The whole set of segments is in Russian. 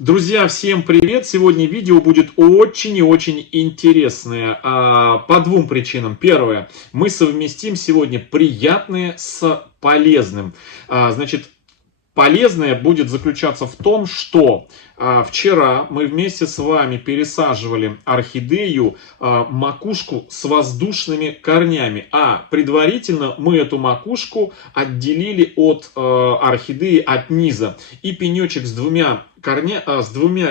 Друзья, всем привет! Сегодня видео будет очень и очень интересное по двум причинам. Первое, мы совместим сегодня приятное с полезным. Значит, полезное будет заключаться в том, что вчера мы вместе с вами пересаживали орхидею макушку с воздушными корнями. А предварительно мы эту макушку отделили от орхидеи от низа. И пенечек с двумя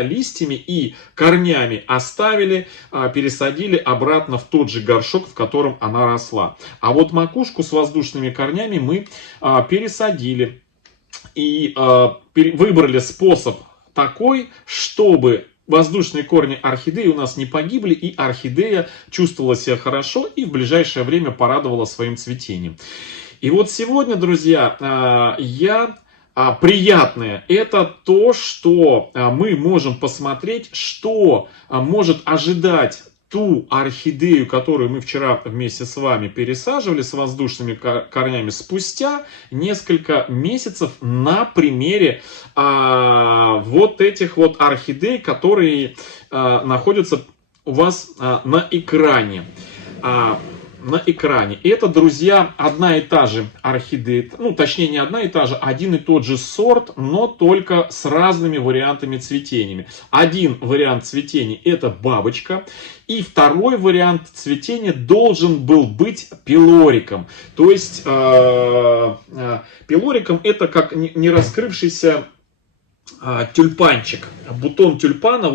листьями и корнями оставили, пересадили обратно в тот же горшок, в котором она росла. А вот макушку с воздушными корнями мы пересадили. И выбрали способ такой, чтобы воздушные корни орхидеи у нас не погибли, и орхидея чувствовала себя хорошо и в ближайшее время порадовала своим цветением. И вот сегодня, друзья, приятное это то, что мы можем посмотреть, что может ожидать ту орхидею, которую мы вчера вместе с вами пересаживали с воздушными корнями спустя несколько месяцев на примере вот этих вот орхидей, которые находятся у вас на экране. Это, друзья, одна и та же орхидея, точнее не одна и та же, один и тот же сорт, но только с разными вариантами цветениями. Один вариант цветения – это бабочка, и второй вариант цветения должен был быть пилориком. То есть пилориком – это как не раскрывшийся тюльпанчик, бутон тюльпана,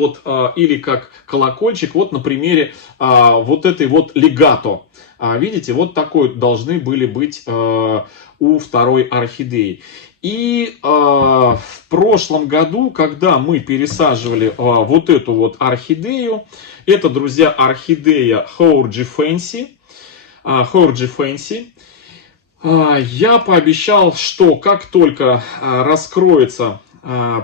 или как колокольчик, на примере вот этой вот легато. Видите, вот такой должны были быть у второй орхидеи. И в прошлом году, когда мы пересаживали вот эту вот орхидею, это, друзья, орхидея Hourgy Fancy. Я пообещал, что как только раскроется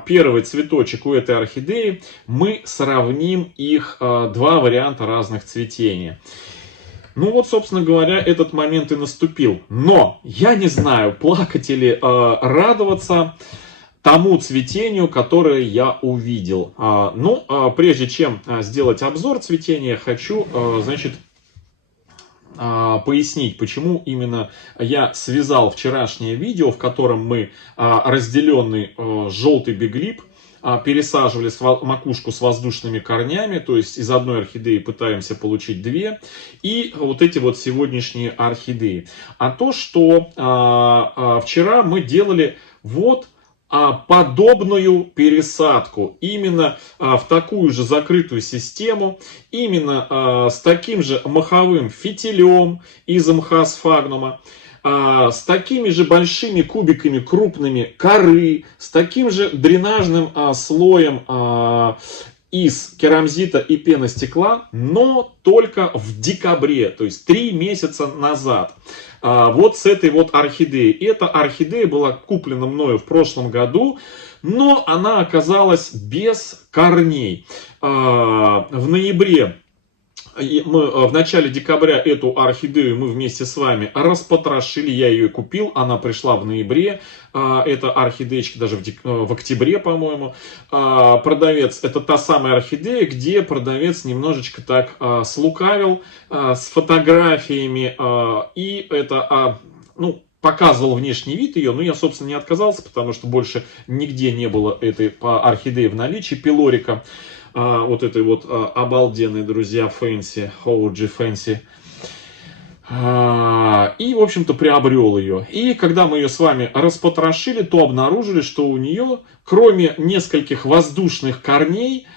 первый цветочек у этой орхидеи, мы сравним их два варианта разных цветения. Собственно говоря, этот момент и наступил. Но я не знаю, плакать или радоваться тому цветению, которое я увидел. Прежде чем сделать обзор цветения, хочу, пояснить, почему именно я связал вчерашнее видео, в котором мы разделенный желтый биглип пересаживали макушку с воздушными корнями, то есть из одной орхидеи пытаемся получить две, и вот эти вот сегодняшние орхидеи. А то, что вчера мы делали подобную пересадку, именно в такую же закрытую систему, именно с таким же моховым фитилем из мха сфагнума, с такими же большими кубиками крупными коры, с таким же дренажным слоем из керамзита и пеностекла, но только в декабре, то есть 3 месяца назад. Вот с этой вот орхидеей. Эта орхидея была куплена мною в прошлом году, но она оказалась без корней. В ноябре, в начале декабря эту орхидею мы вместе с вами распотрошили, я ее купил, она пришла в ноябре, эта орхидеечка даже в октябре, по-моему. Продавец, это та самая орхидея, где продавец немножечко так слукавил с фотографиями, и это, показывал внешний вид ее, но я, собственно, не отказался, потому что больше нигде не было этой орхидеи в наличии, пилорика. Вот этой вот обалденной, друзья, Hourgy Fancy. И, в общем-то, приобрел ее. И когда мы ее с вами распотрошили, то обнаружили, что у нее, кроме нескольких воздушных корней,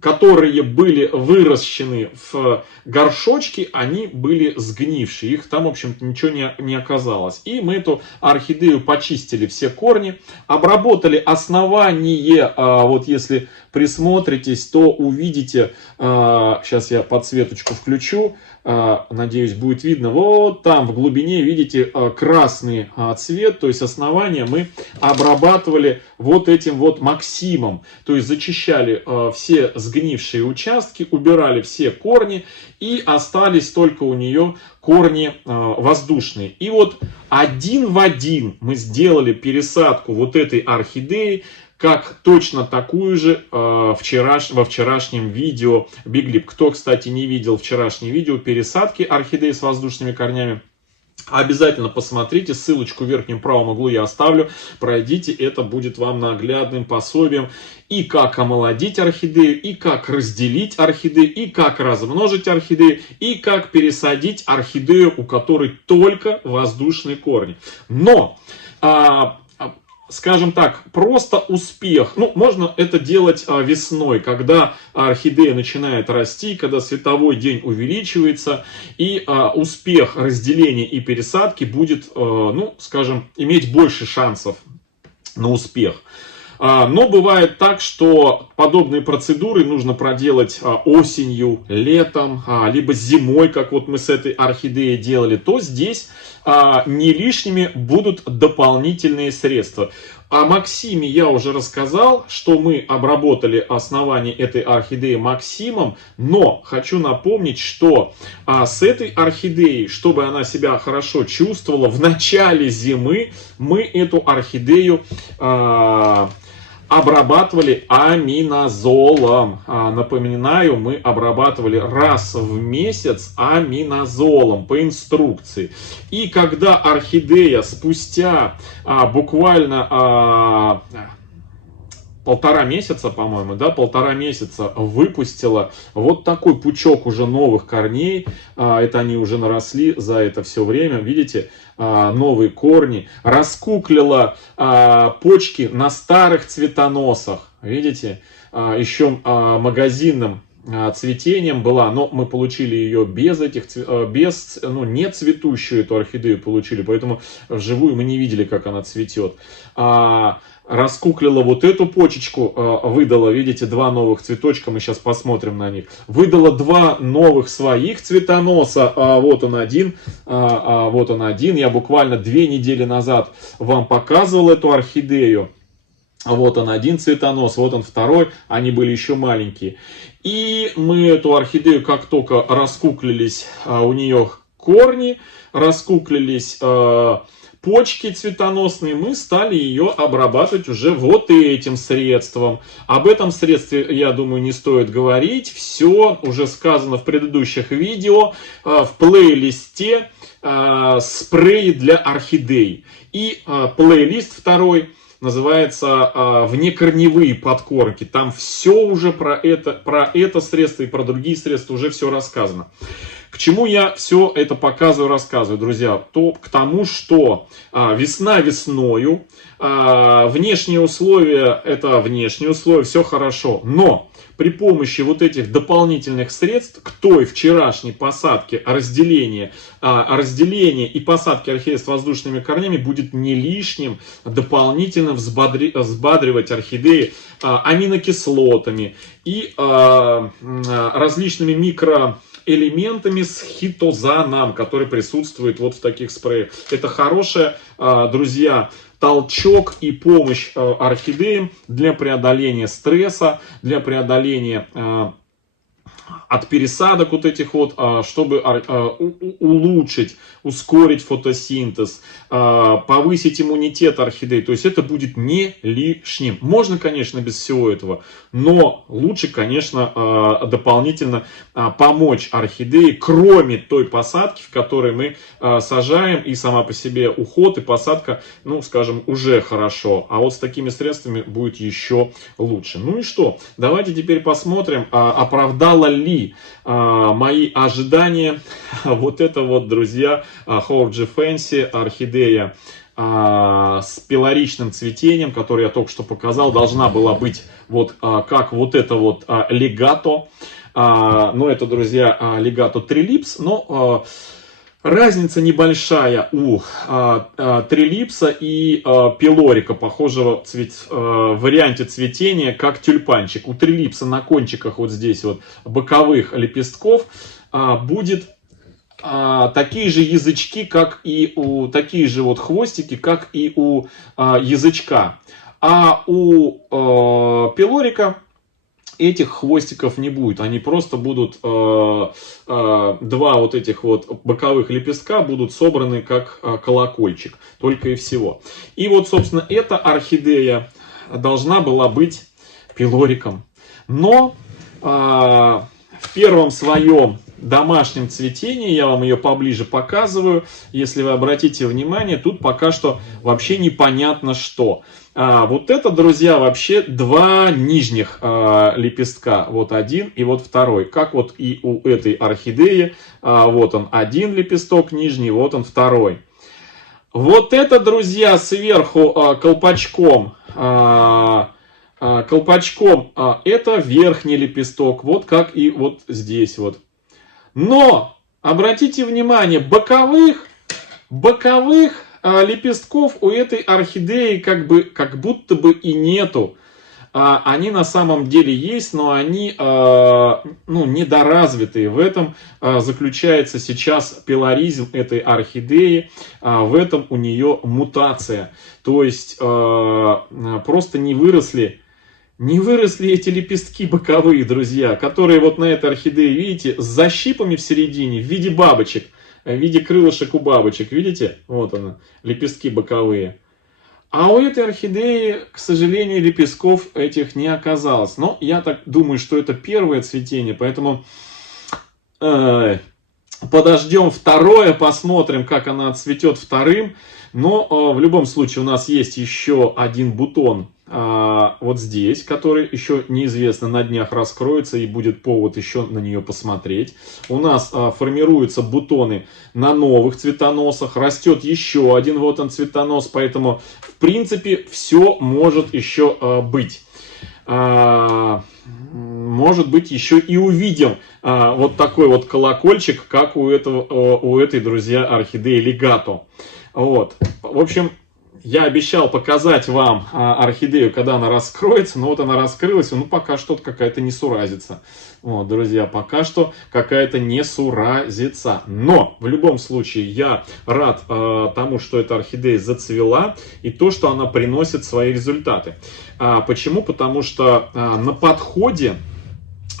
которые были выращены в горшочке, они были сгнившие. Их там, в общем-то, ничего не оказалось. И мы эту орхидею почистили все корни, обработали основание. Вот если присмотритесь, то увидите, сейчас я подсветочку включу, надеюсь, будет видно, вот там в глубине, видите, красный цвет, то есть основание мы обрабатывали вот этим вот Максимом, то есть зачищали все сгнившие участки, убирали все корни, и остались только у нее корни воздушные. И вот один в один мы сделали пересадку вот этой орхидеи, как точно такую же во вчерашнем видео Биглип. Кто, кстати, не видел вчерашнее видео пересадки орхидеи с воздушными корнями, обязательно посмотрите, ссылочку в верхнем правом углу я оставлю, пройдите, это будет вам наглядным пособием и как омолодить орхидею, и как разделить орхидею, и как размножить орхидею, и как пересадить орхидею, у которой только воздушные корни. Но скажем так, просто успех. Ну, можно это делать весной, когда орхидея начинает расти, когда световой день увеличивается, и успех разделения и пересадки будет, ну, скажем, иметь больше шансов на успех. Но бывает так, что подобные процедуры нужно проделать осенью, летом, либо зимой, как вот мы с этой орхидеей делали, то здесь не лишними будут дополнительные средства. О Максиме я уже рассказал, что мы обработали основание этой орхидеи Максимом, но хочу напомнить, что с этой орхидеей, чтобы она себя хорошо чувствовала, в начале зимы мы эту орхидею обрабатывали аминозолом. Напоминаю, мы обрабатывали раз в месяц аминозолом по инструкции. И когда орхидея спустя буквально полтора месяца, по-моему, да, полтора месяца выпустила вот такой пучок уже новых корней. Это они уже наросли за это все время, видите, новые корни. Раскуклила почки на старых цветоносах, видите, еще магазинным цветением была, но мы получили ее без не цветущую эту орхидею получили, поэтому вживую мы не видели, как она цветет. Раскуклила вот эту почечку, выдала, видите, два новых цветочка, мы сейчас посмотрим на них. Выдала два новых своих цветоноса, вот он один, вот он один. Я буквально 2 недели назад вам показывал эту орхидею. Вот он один цветонос, вот он второй, они были еще маленькие. И мы эту орхидею, как только раскуклились у нее корни, раскуклились почки цветоносные, мы стали ее обрабатывать уже вот этим средством. Об этом средстве, я думаю, не стоит говорить. Все уже сказано в предыдущих видео, в плейлисте спреи для орхидей. И плейлист второй называется «Внекорневые подкормки». Там все уже про это средство и про другие средства уже все рассказано. К чему я все это показываю, рассказываю, друзья? К тому, что весна весною, внешние условия – это внешние условия, все хорошо. Но при помощи вот этих дополнительных средств к той вчерашней посадке разделения и посадки орхидеи с воздушными корнями будет не лишним дополнительно взбадривать орхидеи аминокислотами и различными микроэлементами с хитозаном, который присутствует вот в таких спреях. Это хорошая, друзья, толчок и помощь орхидеям для преодоления стресса, для преодоления от пересадок вот этих вот, чтобы улучшить, ускорить фотосинтез, повысить иммунитет орхидей. То есть это будет не лишним. Можно, конечно, без всего этого, но лучше, конечно, дополнительно помочь орхидее, кроме той посадки, в которой мы сажаем, и сама по себе уход и посадка, ну, скажем, уже хорошо. А вот с такими средствами будет еще лучше. Ну и что? Давайте теперь посмотрим, оправдала ли мои ожидания вот это вот, друзья, Horgy Fancy орхидея с пилоричным цветением, который я только что показал, должна была быть вот как вот это вот легато. Но это, друзья, легато трилипс, но разница небольшая у трилипса и пилорика, похожего варианте цветения, как тюльпанчик. У трилипса на кончиках вот здесь вот боковых лепестков будет такие же язычки, как и такие же вот хвостики, как и у язычка. А у пилорика этих хвостиков не будет, они просто будут, два вот этих вот боковых лепестка будут собраны как колокольчик, только и всего. И вот, собственно, эта орхидея должна была быть пилориком. Но в первом своем домашнем цветении, я вам ее поближе показываю, если вы обратите внимание, тут пока что вообще непонятно что. Вот это, друзья, вообще два нижних лепестка. Вот один и вот второй. Как вот и у этой орхидеи. Вот он один лепесток нижний, вот он второй. Вот это, друзья, сверху колпачком, это верхний лепесток. Вот как и вот здесь вот. Но, обратите внимание, боковых лепестков у этой орхидеи как будто бы и нету. Они на самом деле есть, но они недоразвитые. В этом заключается сейчас пилоризм этой орхидеи, в этом у нее мутация. То есть просто не выросли эти лепестки боковые, друзья, которые вот на этой орхидее, видите, с защипами в середине в виде бабочек, в виде крылышек у бабочек, видите? Вот она, лепестки боковые. А у этой орхидеи, к сожалению, лепестков этих не оказалось. Но я так думаю, что это первое цветение, поэтому подождем второе, посмотрим, как она отцветет вторым. Но в любом случае у нас есть еще один бутон вот здесь, который еще неизвестно, на днях раскроется и будет повод еще на нее посмотреть. У нас формируются бутоны на новых цветоносах, растет еще один вот он цветонос, поэтому в принципе все может еще быть. Может быть, еще и увидим вот такой вот колокольчик, как у этой, друзья, орхидеи легато. Вот. В общем, я обещал показать вам орхидею, когда она раскроется, но вот она раскрылась, ну пока что-то какая-то несуразица. Вот, друзья, пока что какая-то несуразица. Но в любом случае я рад тому, что эта орхидея зацвела и то, что она приносит свои результаты. Почему? Потому что на подходе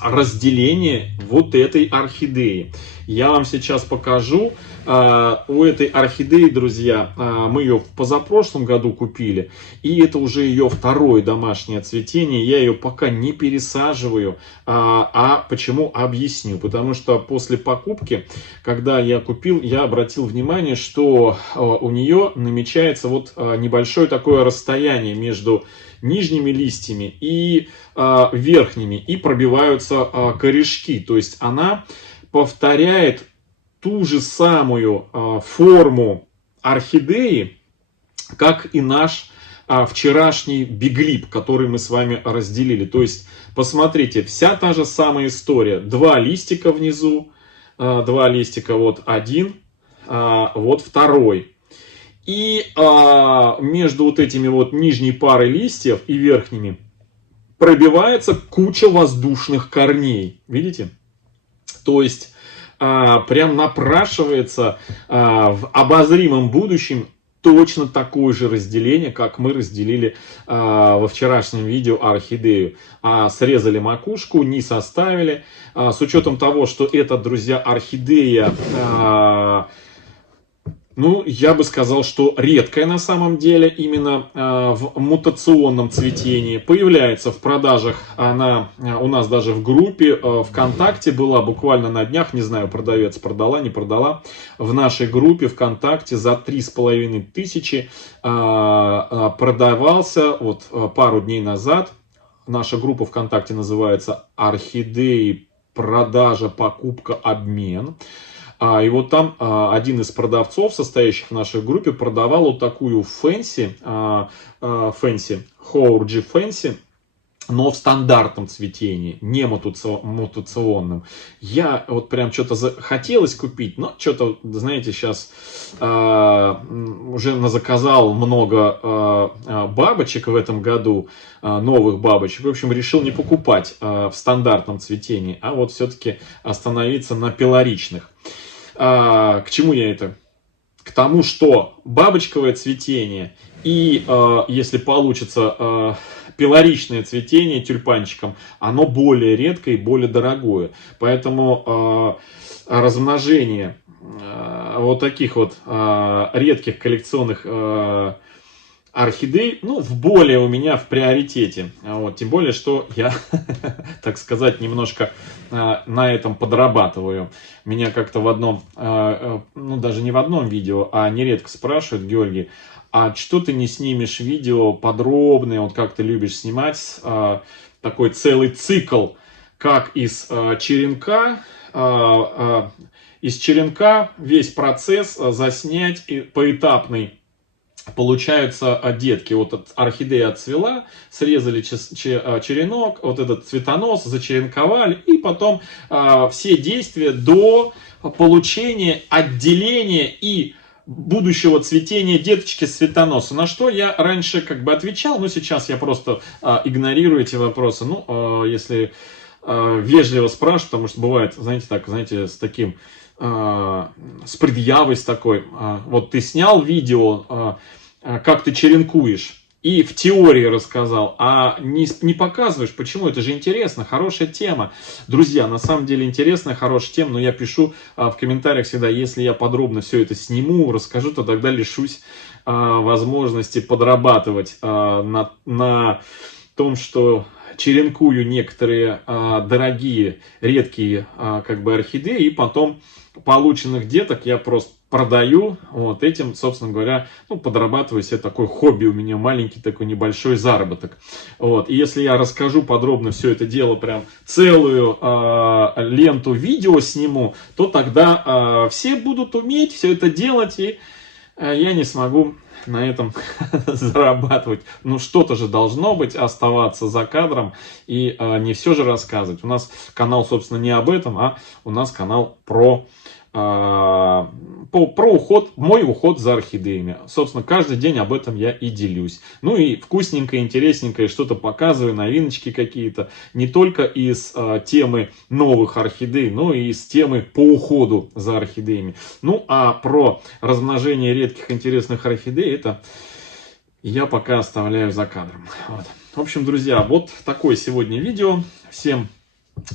разделение вот этой орхидеи. Я вам сейчас покажу. У этой орхидеи, друзья, мы ее в позапрошлом году купили. И это уже ее второе домашнее цветение. Я ее пока не пересаживаю. Почему? Объясню. Потому что после покупки, когда я купил, я обратил внимание, что у нее намечается вот небольшое такое расстояние между нижними листьями и верхними. И пробиваются корешки. То есть она повторяет ту же самую форму орхидеи, как и наш вчерашний биглип, который мы с вами разделили. То есть, посмотрите, вся та же самая история. Два листика внизу, два листика, вот один, вот второй. И между вот этими вот нижней парой листьев и верхними пробивается куча воздушных корней. Видите? То есть прям напрашивается в обозримом будущем точно такое же разделение, как мы разделили во вчерашнем видео орхидею. Срезали макушку, низ оставили. С учетом того, что это, друзья, орхидея, ну, я бы сказал, что редкая на самом деле, именно в мутационном цветении. Появляется в продажах она у нас даже в группе ВКонтакте была буквально на днях, не знаю, продавец продала, не продала. В нашей группе ВКонтакте за 3500 продавался вот пару дней назад. Наша группа ВКонтакте называется «Орхидеи. Продажа, покупка, обмен». И вот там один из продавцов, состоящих в нашей группе, продавал вот такую Fancy, Hourgy Fancy, но в стандартном цветении, не мутационном. Я вот прям что-то захотелось купить, но что-то, знаете, сейчас уже назаказал много бабочек в этом году, новых бабочек. В общем, решил не покупать в стандартном цветении, а вот все-таки остановиться на пилоричных. К чему я это? К тому, что бабочковое цветение и, если получится, пилоричное цветение тюльпанчиком, оно более редкое и более дорогое. Поэтому размножение вот таких вот редких коллекционных орхидей, ну, в более у меня в приоритете. Вот, тем более, что я, так сказать, немножко на этом подрабатываю. Меня как-то в одном, ну, даже не в одном видео, а нередко спрашивают: Георгий, а что ты не снимешь видео подробное, вот как ты любишь снимать, такой целый цикл, как из черенка весь процесс заснять и поэтапный. Получаются детки. Вот орхидея отцвела, срезали черенок, вот этот цветонос, зачеренковали, и потом все действия до получения, отделения и будущего цветения деточки с цветоноса. На что я раньше как бы отвечал, но сейчас я просто игнорирую эти вопросы. Ну, если вежливо спрашиваю, потому что бывает, знаете, так, знаете, с таким, с предъявой с такой: вот ты снял видео, как ты черенкуешь, и в теории рассказал, а не показываешь. Почему? Это же интересно, хорошая тема. Друзья, на самом деле интересная, хорошая тема, но я пишу в комментариях всегда: если я подробно все это сниму, расскажу, то тогда лишусь возможности подрабатывать на том, что черенкую некоторые дорогие, редкие как бы орхидеи, и потом полученных деток я просто продаю. Вот этим, собственно говоря, ну, подрабатываю себе, такой хобби у меня, маленький такой небольшой заработок. Вот. И если я расскажу подробно все это дело, прям целую ленту видео сниму, то тогда все будут уметь все это делать, и я не смогу на этом зарабатывать. Ну, что-то же должно быть, оставаться за кадром, и не все же рассказывать. У нас канал, собственно, не об этом, а у нас канал про уход, мой уход за орхидеями. Собственно, каждый день об этом я и делюсь. Ну и вкусненькое, интересненькое что-то показываю, новиночки какие-то. Не только из темы новых орхидей, но и из темы по уходу за орхидеями. Ну а про размножение редких интересных орхидей, это я пока оставляю за кадром. Вот. В общем, друзья, вот такое сегодня видео. Всем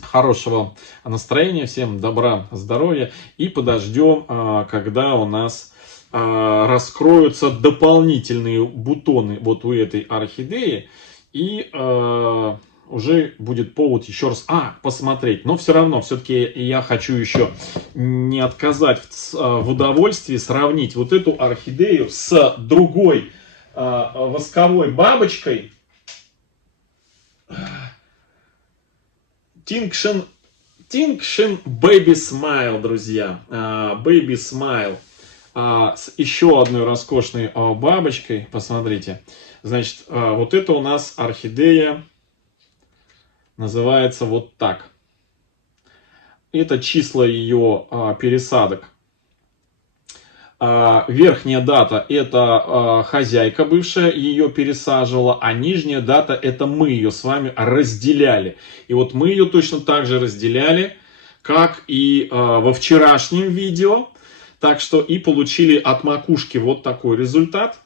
хорошего настроения, всем добра, здоровья, и подождем, когда у нас раскроются дополнительные бутоны вот у этой орхидеи, и уже будет повод еще раз посмотреть. Но все равно, все-таки я хочу еще не отказать в удовольствии сравнить вот эту орхидею с другой восковой бабочкой. Tinction Baby Smile, друзья. Baby Smile. С еще одной роскошной бабочкой. Посмотрите. Значит, вот это у нас орхидея. Называется вот так. Это числа ее пересадок. Верхняя дата — это хозяйка бывшая ее пересаживала, а нижняя дата — это мы ее с вами разделяли. И вот мы ее точно так же разделяли, как и во вчерашнем видео. Так что и получили от макушки вот такой результат.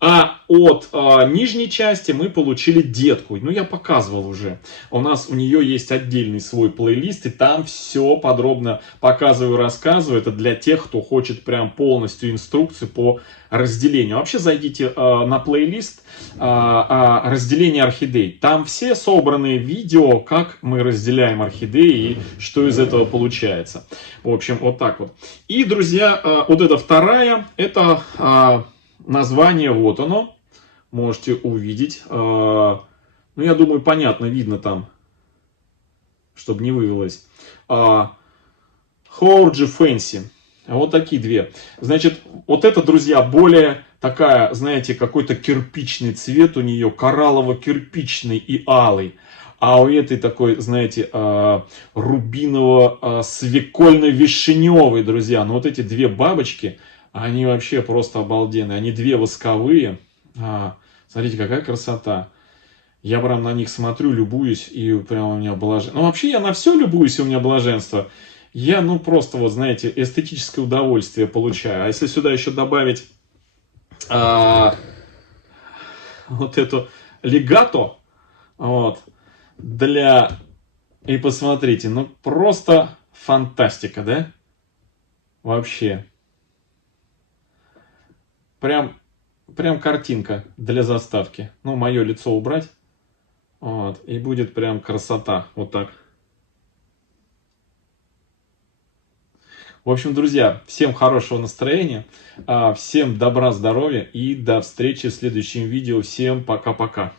А от нижней части мы получили детку. Ну, я показывал уже. У нее есть отдельный свой плейлист, и там все подробно показываю, рассказываю. Это для тех, кто хочет прям полностью инструкцию по разделению. Вообще зайдите на плейлист разделение орхидей. Там все собранные видео, как мы разделяем орхидеи и что из этого получается. В общем, вот так вот. И, друзья, вот эта вторая, это название, вот оно, можете увидеть. Ну, я думаю, понятно, видно там, чтобы не вывелось. Horgy Fancy. Вот такие две. Значит, вот это, друзья, более такая, знаете, какой-то кирпичный цвет у нее, кораллово-кирпичный и алый. А у этой такой, знаете, рубиново-свекольно-вишневый, друзья. Ну, вот эти две бабочки, они вообще просто обалденные. Они две восковые. Смотрите, какая красота. Я прям на них смотрю, любуюсь, и прям у меня блаженство. Ну, вообще, я на все любуюсь, и у меня блаженство. Я, ну, просто, вот, знаете, эстетическое удовольствие получаю. А если сюда еще добавить вот эту легато, вот, и посмотрите, ну, просто фантастика, да? Вообще. Прям Прям картинка для заставки. Ну, мое лицо убрать. Вот, и будет прям красота. Вот так. В общем, друзья, всем хорошего настроения, всем добра, здоровья и до встречи в следующем видео. Всем пока-пока.